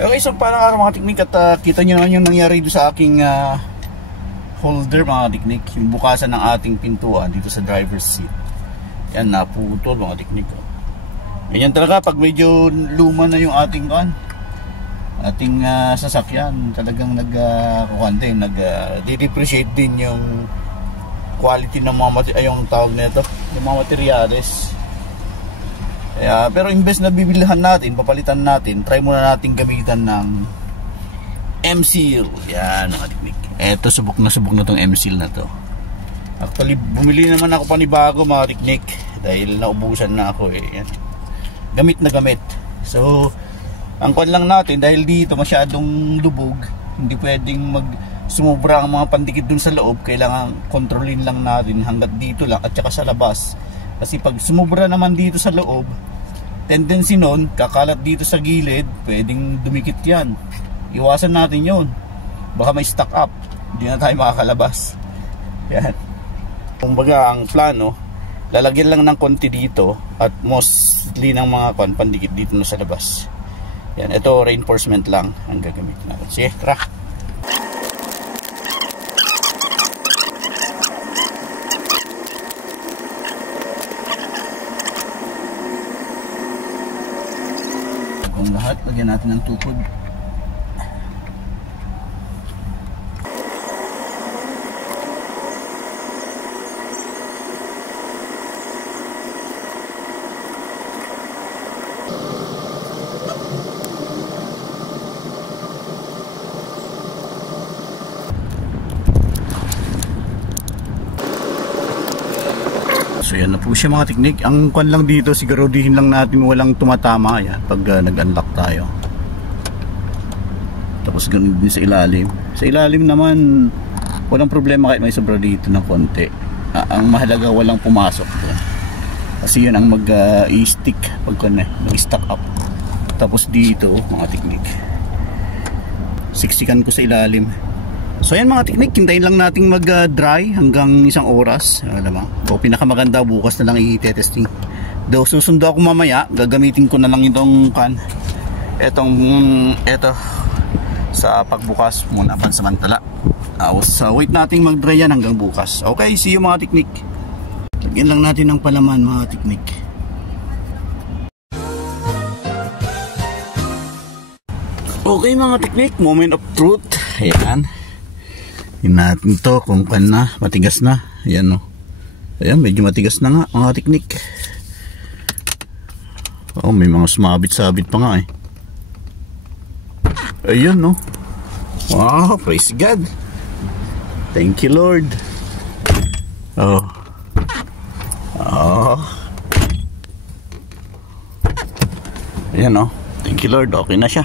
Okay, so parang araw mga teknik at kita nyo naman yung nangyari doon sa aking holder mga teknik. Yung bukasan ng ating pintuan dito sa driver's seat. Yan, naputol mga teknik. Ganyan talaga pag medyo luma na yung ating sasakyan. Talagang nag-depreciate din yung quality ng mga yung tawag nito, yung mga materyales. Pero imbes na bibilihan natin, papalitan natin, try muna natin gamitan ng M-Seal. Yan mga teknik. Eto, subok na tong M-Seal na to. Actually, bumili naman ako panibago mga teknik dahil naubusan na ako Yan. Gamit na gamit. So, ang kwan lang natin dahil dito masyadong lubog, hindi pwedeng sumubra ang mga pandikit dun sa loob. Kailangan kontrolin lang natin hanggat dito lang at saka sa labas. Kasi pag sumubra naman dito sa loob, tendency nun, kakalat dito sa gilid, pwedeng dumikit yan. Iwasan natin yon. Baka may stuck up, hindi na tayo makakalabas. Yan. Kumbaga ang plano, lalagyan lang ng konti dito at mostly ng mga pandikit dito na sa labas. Yan, ito reinforcement lang ang gagamitin natin. Sige, tara. Kung lahat, lagyan natin ng tukod. So yan na po siya mga teknik. Ang kwan lang dito, siguraduhin lang natin walang tumatama yan pag nag-unlock tayo. Tapos ganun din sa ilalim. Sa ilalim naman walang problema kahit may sobra dito ng konti. Ang mahalaga walang pumasok doon. Kasi yun ang mag-i-stick pag mag-stack up. Tapos dito mga teknik, siksikan ko sa ilalim. So yan mga teknik, hintayin lang nating mag-dry hanggang 1 oras. Alam mo, o pinakamaganda bukas na lang i-testing. Daw susundo ako mamaya, gagamitin ko na lang itong eto sa pagbukas muna pansamantala. So wait nating mag-dry yan hanggang bukas. Okay, see you mga teknik. Lagyan lang natin ng palaman mga teknik. Okay mga teknik, moment of truth. Ayan. Tingnan natin to kung pan na, matigas na. Ayan o. Ayan, medyo matigas na nga mga teknik. Oh, may mga sumabit-sabit pa nga Ayan no. Wow, praise God. Thank you Lord. Oh. Ayan o. Thank you Lord, okay na siya.